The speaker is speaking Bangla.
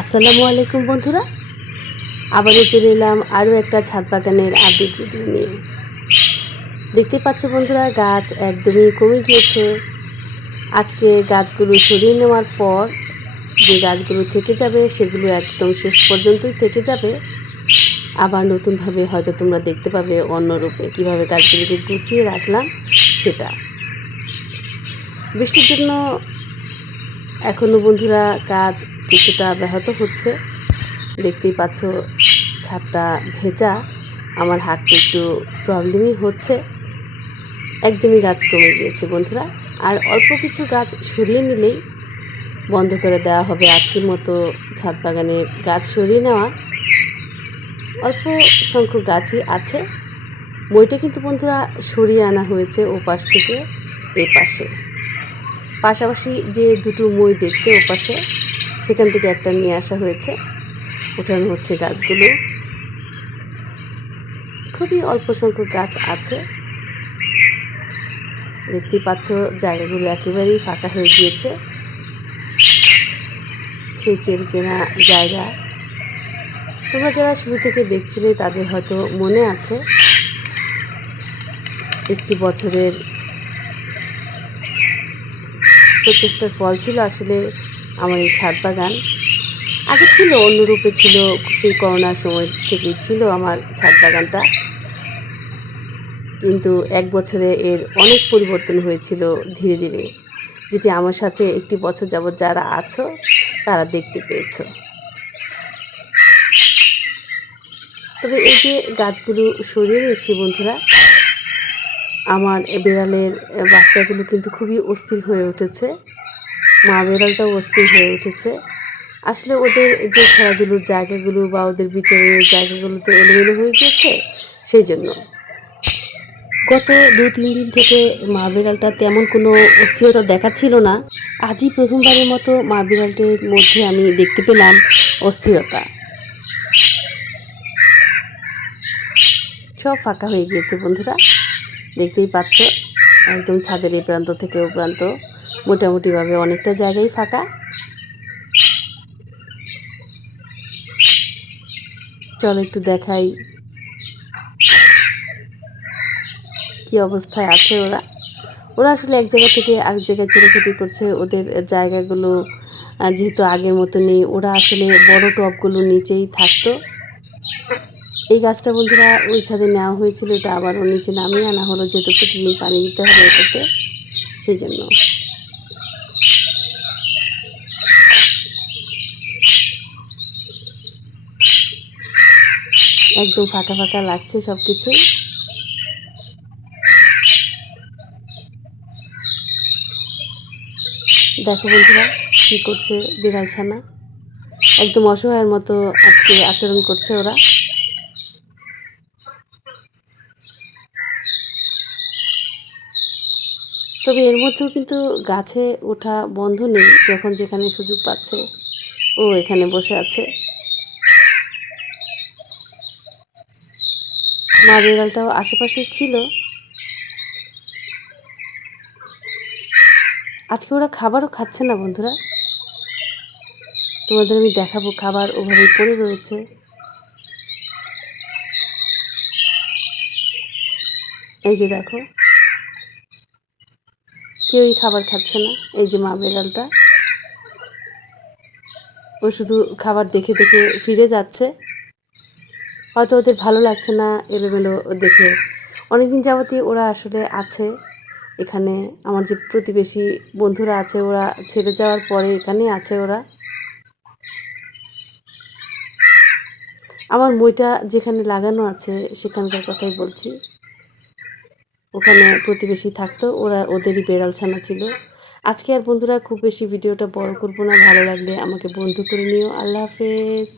আসসালামু আলাইকুম বন্ধুরা। আবারও চলে এলাম আরও একটা ছাদ বাগানের আপডেট ভিডিও নিয়ে। দেখতে পাচ্ছ বন্ধুরা, গাছ একদমই কমে গিয়েছে। আজকে গাছগুলো সরিয়ে নেওয়ার পর যে গাছগুলো থেকে যাবে, সেগুলো একদম শেষ পর্যন্তই থেকে যাবে। আবার নতুনভাবে হয়তো তোমরা দেখতে পাবে অন্য রূপে কীভাবে গাছগুলোকে গুছিয়ে রাখলাম সেটা। বৃষ্টির জন্য এখনও বন্ধুরা কাজ কিছুটা ব্যাহত হচ্ছে। দেখতেই পাচ্ছ ছাদটা ভেজা, আমার হাঁটতে একটু প্রবলেমই হচ্ছে। একদমই গাছ কমে গিয়েছে বন্ধুরা। আর অল্প কিছু গাছ সরিয়ে নিলেই বন্ধ করে দেওয়া হবে আজকের মতো ছাদ বাগানের গাছ সরিয়ে নেওয়া। অল্প সংখ্যক গাছই আছে। বইটা কিন্তু বন্ধুরা সরিয়ে আনা হয়েছে ও পাশ থেকে এ পাশে পাশাপাশি যে দুটো মই দেখতে ওপাশে, সেখান থেকে একটা নিয়ে আসা হয়েছে। ওঠানো হচ্ছে গাছগুলো। খুবই অল্প সংখ্যক গাছ আছে। দেখতেই পাচ্ছ, জায়গাগুলো একেবারেই ফাঁকা হয়ে গিয়েছে। সেই চেনা চেনা জায়গা। তোমরা যারা শুরু থেকে দেখছিলে, তাদের হয়তো মনে আছে, একটি বছরের প্রচেষ্টার ফল ছিল আসলে আমার এই ছাদ বাগান। আগে ছিল অন্য রূপে ছিল, সেই করোনার সময় থেকেই ছিল আমার ছাদ বাগানটা। কিন্তু এক বছরে এর অনেক পরিবর্তন হয়েছিল ধীরে ধীরে। যেটি আমার সাথে একটি বছর যাবৎ যারা আছো, তারা দেখতে পেয়েছ। তবে এই যে গাছগুলো সরিয়ে রয়েছে বন্ধুরা আমার বিড়ালের বাচ্চাগুলো কিন্তু খুবই অস্থির হয়ে উঠেছে। মা বিড়ালটাও অস্থির হয়ে উঠেছে। আসলে ওদের যে খেলাধুলোর জায়গাগুলো বা ওদের বিচরণের জায়গাগুলো তো এলোমেলো হয়ে গিয়েছে, সেই জন্য। গত দু তিন দিন থেকে মা বিড়ালটা তেমন কোনো অস্থিরতা দেখাচ্ছিল না। আজই প্রথমবারের মতো মা বিড়ালটির মধ্যে আমি দেখতে পেলাম অস্থিরতা। সব ফাঁকা হয়ে গিয়েছে বন্ধুরা। দেখতেই পাচ্ছ, একদম ছাদের এই প্রান্ত থেকে ও প্রান্ত। মোটামুটিভাবে অনেকটা জায়গায় ফাঁকা। চলো একটু দেখাই কি অবস্থায় আছে ওরা। ওরা আসলে এক জায়গা থেকে আরেক জায়গায় ছোটাছুটি করছে, ওদের জায়গাগুলো যেহেতু আগের মতো নেই, ওরা আসলে বড় টবগুলো নিচেই থাকতো। এই গাছটা বন্ধুরা ওই ছাদে নেওয়া হয়েছিল, এটা আবারও নিচে নামিয়ে আনা হলো, যেহেতু প্রতিদিন পানি দিতে হবে এটাতে সেই জন্য একদম ফাঁকা ফাঁকা লাগছে সব কিছু দেখো বন্ধুরা, কী করছে বিড়াল ছানা একদম অসহায়ের মতো আজকে আচরণ করছে ওরা। তবে এর মধ্যেও কিন্তু গাছে ওঠা বন্ধ নেই যখন যেখানে সুযোগ পাচ্ছে। ও এখানে বসে আছে। মা বিড়ালটাও আশেপাশে ছিল। আজকে ওরা খাবারও খাচ্ছে না বন্ধুরা। তোমাদের আমি দেখাবো খাবার ওভাবে পড়ে রয়েছে। এই যে দেখো। কেউই খাবার খাচ্ছে না। এই যে মা বিড়ালটা। ও শুধু খাবার দেখে দেখে ফিরে যাচ্ছে। হয়তো ওদের ভালো লাগছে না, এলোমেলো দেখে। অনেকদিন যাবতই ওরা আসলে আছে। এখানে আমার যে প্রতিবেশী বন্ধুরা আছে, ওরা ছেড়ে যাওয়ার পরে এখানে আছে ওরা। আমার মইটা যেখানে লাগানো আছে, সেখানকার কথাই বলছি। ওখানে প্রতিবেশী থাকতো, ওরা ওদেরই বেড়াল ছানা ছিল। আজকে আর বন্ধুরা খুব বেশি ভিডিওটা বড় করব না, ভালো লাগলে আমাকে বন্ধু করে নিও। আল্লাহ হাফেজ।